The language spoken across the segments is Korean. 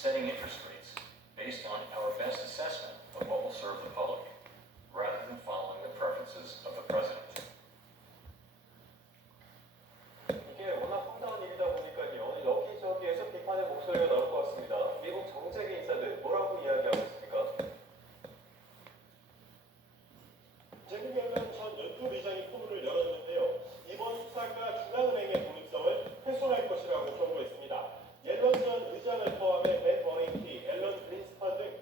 setting interest rates based on our best assessment of what will serve the public, rather than following the preferences of the president. 이게 워낙 황당한 일이다 보니까요. 여기저기에서 비판의 목소리가 나올 것 같습니다. 미국 정책의 인사들 뭐라고 이야기하고 있습니까? 제국 옐런 전 연준 의장이 포문을 열었는데요. 이번 수사가 중앙은행의 독립성을 훼손할 것이라고 경고했습니다. 옐런 전 의장을 포함해 벤 버냉키, 앨런 그린스판 등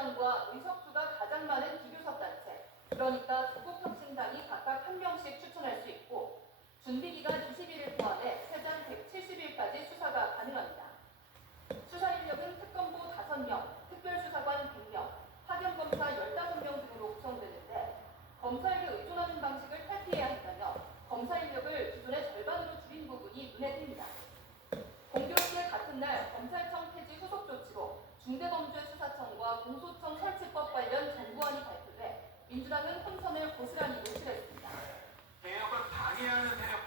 민주당과 의석수가 가장 많은 비교섭단체, 그러니까 조국혁신당이 각각 한 명씩 추천할 수 있고 준비기간 20일을 포함해 최장 170일까지 수사가 가능합니다. 수사 인력은 특검보 5명, 특별수사관 100명, 파견검사 15명 등으로 구성되는데 검사에게 의존하는 방식을 탈피해야 한다며 검사 인력을 기존의 절반으로 줄인 부분이 눈에 띕니다. 공교롭게 같은 날 검찰청 폐지 후속 조치로 중대범죄수사청과 공소청 설치법 관련 정부안이 발표돼 민주당은 혼선을 고스란히 노출했습니다. 개혁을 방해하는 세력